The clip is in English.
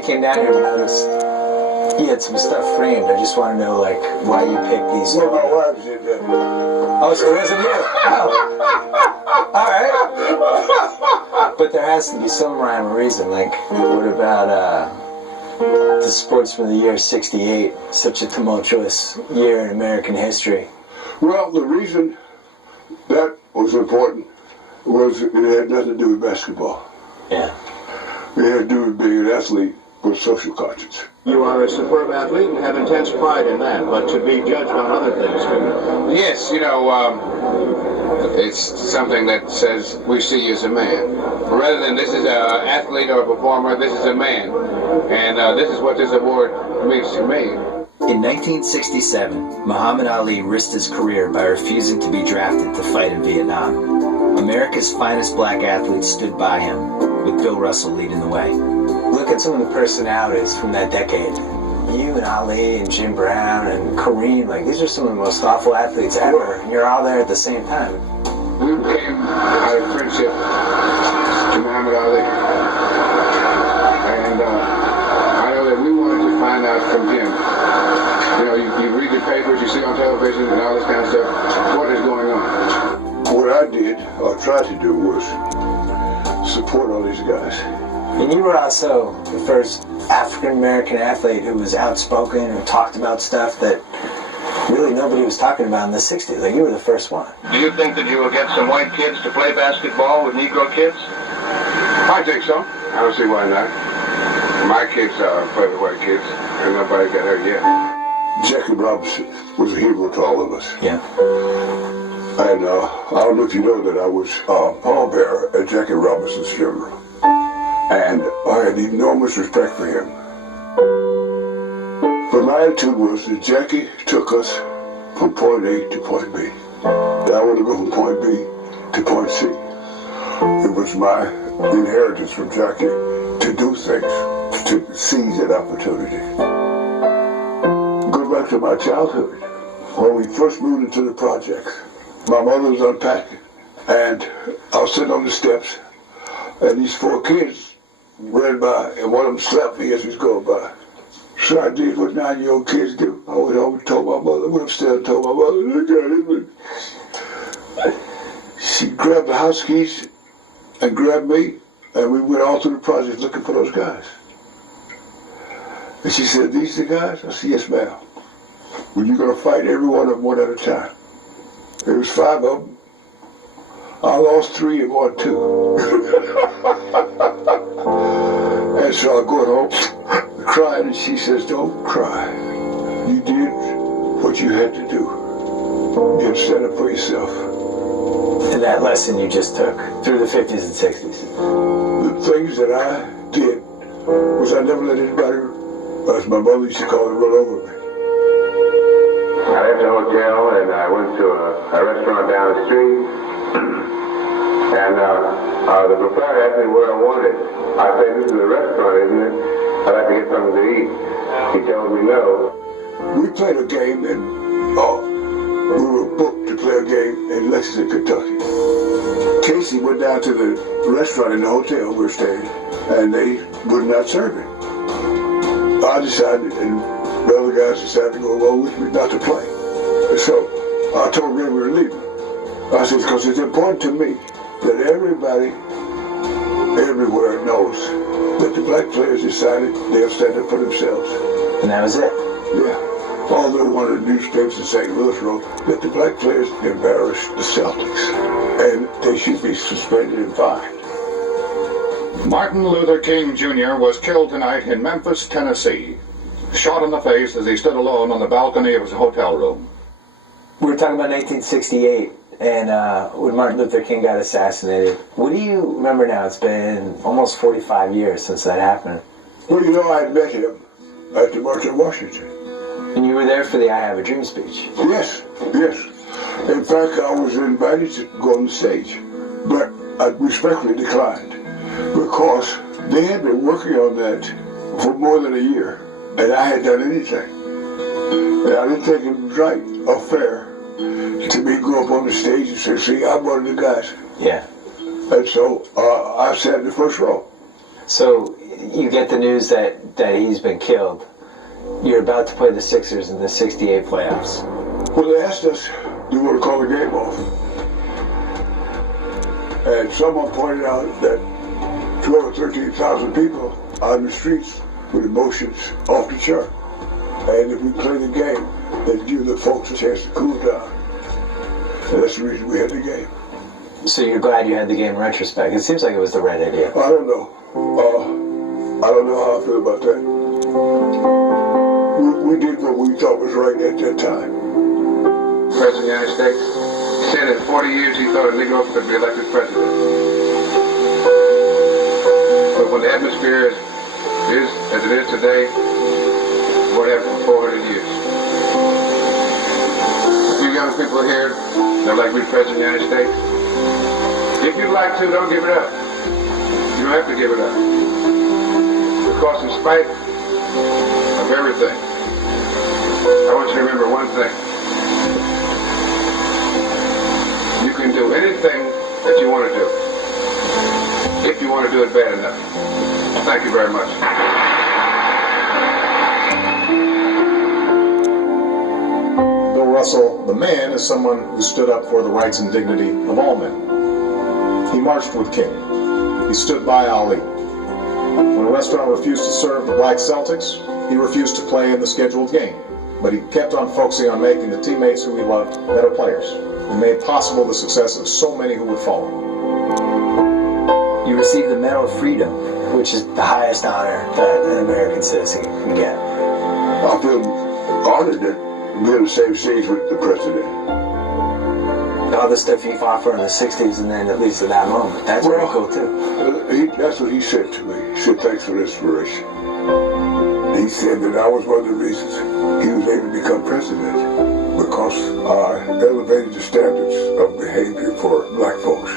we came down here, we noticed you had some stuff framed. I just want to know, like, why you picked these. Well, my wife did that. Oh, so it wasn't you? Oh. All right. But there has to be some rhyme or reason. Like, what about the Sportsman of the Year '68? Such a tumultuous year in American history. Well, the reason that was important was it had nothing to do with basketball. Yeah. It had to do with being an athlete with social conscience. You are a superb athlete and have intense pride in that, but to be judged on other things. Yes, you know, it's something that says we see you as a man. Rather than this is an athlete or a performer, this is a man. And this is what this award means to me. In 1967, Muhammad Ali risked his career by refusing to be drafted to fight in Vietnam. America's finest black athletes stood by him, with Bill Russell leading the way. Look at some of the personalities from that decade. You and Ali and Jim Brown and Kareem, like, these are some of the most awful athletes ever, and you're all there at the same time. We came out of friendship to Muhammad Ali. And I know that we wanted to find out from him. You know, you read the papers, you see on television and all this kind of stuff, what is going on? What I did, or tried to do, was support all these guys. And you were also the first African-American athlete who was outspoken, who talked about stuff that really nobody was talking about in the 60s. Like, you were the first one. Do you think that you will get some white kids to play basketball with Negro kids? I think so. I don't see why not. My kids play with white kids, and nobody got hurt yet. Jackie Robinson was a hero to all of us. Yeah. And I don't know if you know that I was pallbearer at Jackie Robinson's funeral. And I had enormous respect for him. But my attitude was that Jackie took us from point A to point B. And I want to go from point B to point C. It was my inheritance from Jackie to do things, to seize that opportunity. Go back to my childhood. When we first moved into the projects, my mother was unpacking, and I was sitting on the steps, and these 4 kids ran by, and one of them slapped me as he was going by. So I did what 9-year-old kids do. I went home and told my mother, went upstairs and told my mother, look at him. She grabbed the house keys and grabbed me, and we went all through the project looking for those guys. And she said, these the guys? I said, yes, ma'am. Well, you're going to fight every one of them one at a time. There was 5 of them. I lost 3 and won 2. And so I go home, crying, and she says, don't cry. You did what you had to do. You stand up for yourself. And that lesson you just took through the 50s and 60s. The things that I did was I never let anybody, as my mother used to call it, run over me. I left the hotel and I went to a restaurant down the street. And the proprietor asked me where I wanted. I said, this is a restaurant, isn't it? I'd like to get something to eat. He told me no. We played a game, and we were booked to play a game in Lexington, Kentucky. Casey went down to the restaurant in the hotel we were staying, and they would not serve it. I decided, and the other guys decided to go along with me not to play. And so I told them we were leaving. I said, because it's important to me that everybody everywhere knows that the black players decided they'll stand up for themselves. And that was it? Yeah. Although one of the newspapers in St. Louis wrote that the black players embarrassed the Celtics and they should be suspended and fined. Martin Luther King Jr. was killed tonight in Memphis, Tennessee, shot in the face as he stood alone on the balcony of his hotel room. We were talking about 1968. And when Martin Luther King got assassinated, what do you remember now? It's been almost 45 years since that happened. Well, you know, I had met him at the March on Washington. And you were there for the I Have a Dream speech. Yes, yes. In fact, I was invited to go on the stage, but I respectfully declined because they had been working on that for more than a year, and I hadn't done anything. And I didn't think it was right or fair to me go up on the stage and say, see, I'm one of the guys. Yeah. And so I sat in the first row. So you get the news that he's been killed. You're about to play the Sixers in the '68 playoffs. Well, they asked us, do you want to call the game off? And someone pointed out that 12 or 13,000 people on the streets with emotions off the chart. And if we play the game, they'd give the folks a chance to cool down. And that's the reason we had the game. So you're glad you had the game in retrospect. It seems like it was the right idea. I don't know. I don't know how I feel about that. We did what we thought was right at that time. President of the United States said in 40 years he thought a Negro could be elected president. But when the atmosphere is as it is today, what happened for 400 years? A few young people here that like to be president of the United States. If you'd like to, don't give it up. You don't have to give it up. Because in spite of everything, I want you to remember one thing. You can do anything that you want to do, if you want to do it bad enough. Thank you very much. Bill Russell, the man, is someone who stood up for the rights and dignity of all men. He marched with King. He stood by Ali. When a restaurant refused to serve the black Celtics, he refused to play in the scheduled game. But he kept on focusing on making the teammates who he loved better players, and made possible the success of so many who would follow. You received the Medal of Freedom, which is the highest honor that an American citizen can get. I feel honored to be on the same stage with the president. All the stuff you fought for in the '60s, and then at least at that moment, that's very cool too. That's what he said to me. He said, thanks for the inspiration. He said that I was one of the reasons he was able to become president, because I elevated the standards of behavior for black folks.